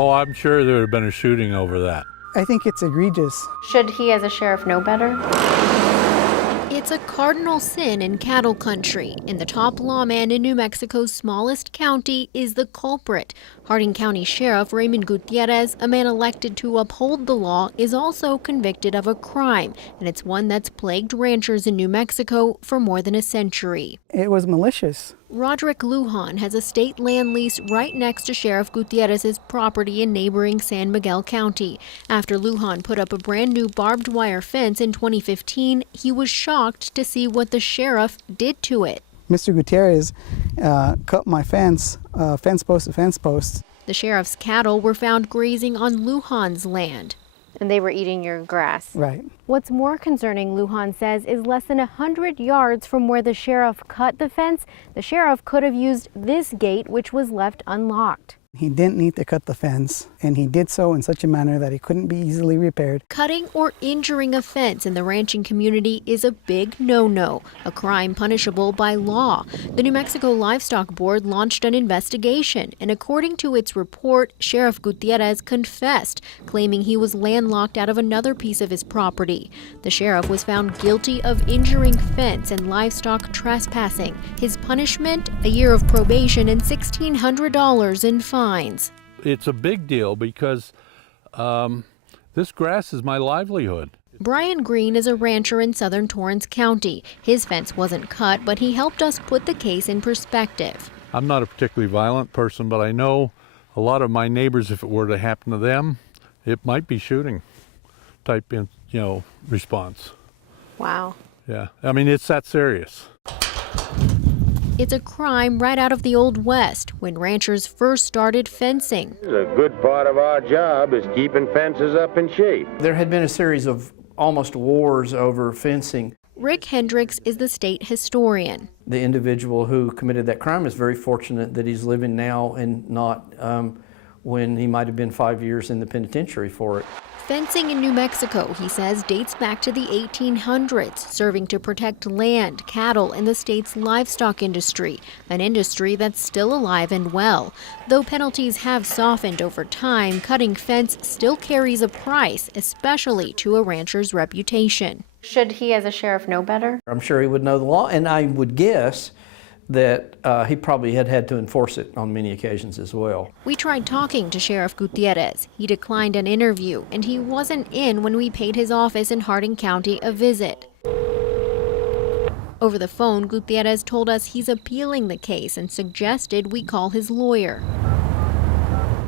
Oh, I'm sure there would have been a shooting over that. I think it's egregious. Should he, as a sheriff, know better? It's a cardinal sin in cattle country, and the top lawman in New Mexico's smallest county is the culprit. Hardin County Sheriff Raymond Gutierrez, a man elected to uphold the law, is also convicted of a crime, and it's one that's plagued ranchers in New Mexico for more than a century. It was malicious. Roderick Lujan has a state land lease right next to Sheriff Gutierrez's property in neighboring San Miguel County. After Lujan put up a brand new barbed wire fence in 2015, he was shocked to see what the sheriff did to it. Mr. Gutierrez cut my fence, fence post to fence post. The sheriff's cattle were found grazing on Lujan's land. And they were eating your grass. Right. What's more concerning, Lujan says, is less than 100 yards from where the sheriff cut the fence, the sheriff could have used this gate, which was left unlocked. He didn't need to cut the fence, and he did so in such a manner that it couldn't be easily repaired. Cutting or injuring a fence in the ranching community is a big no-no, a crime punishable by law. The New Mexico Livestock Board launched an investigation, and according to its report, Sheriff Gutierrez confessed, claiming he was landlocked out of another piece of his property. The sheriff was found guilty of injuring fence and livestock trespassing. His punishment, a year of probation and $1,600 in fines. It's a big deal because this grass is my livelihood. Brian Green is a rancher in southern Torrance County. His fence wasn't cut, but he helped us put the case in perspective. I'm not a particularly violent person, but I know a lot of my neighbors, if it were to happen to them, it might be shooting type in, response. Wow. Yeah, I mean, it's that serious. It's a crime right out of the Old West, when ranchers first started fencing. A good part of our job is keeping fences up in shape. There had been a series of almost wars over fencing. Rick Hendricks is the state historian. The individual who committed that crime is very fortunate that he's living now and not when he might have been 5 years in the penitentiary for it. Fencing in New Mexico, he says, dates back to the 1800s, serving to protect land, cattle, and the state's livestock industry, an industry that's still alive and well. Though penalties have softened over time, cutting fence still carries a price, especially to a rancher's reputation. Should he, as a sheriff, know better? I'm sure he would know the law, and I would guess that he probably had to enforce it on many occasions as well. We tried talking to Sheriff Gutierrez. He declined an interview, and he wasn't in when we paid his office in Hardin County a visit. Over the phone, Gutierrez told us he's appealing the case and suggested we call his lawyer.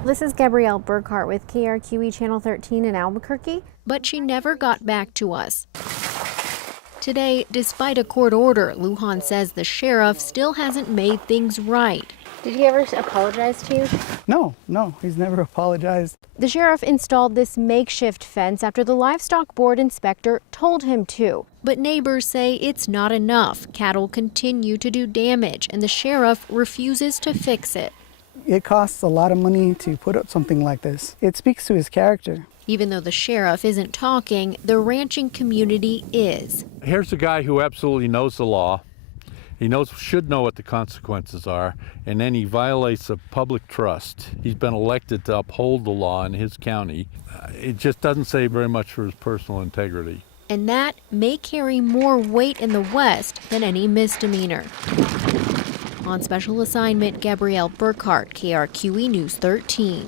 This is Gabrielle Burkhart with KRQE Channel 13 in Albuquerque. But she never got back to us. Today, despite a court order, Lujan says the sheriff still hasn't made things right. Did he ever apologize to you? No, he's never apologized. The sheriff installed this makeshift fence after the livestock board inspector told him to. But neighbors say it's not enough. Cattle continue to do damage, and the sheriff refuses to fix it. It costs a lot of money to put up something like this. It speaks to his character. Even though the sheriff isn't talking, the ranching community is. Here's a guy who absolutely knows the law. He should know what the consequences are, and then he violates the public trust. He's been elected to uphold the law in his county. It just doesn't say very much for his personal integrity. And that may carry more weight in the West than any misdemeanor. On special assignment, Gabrielle Burkhart, KRQE News 13.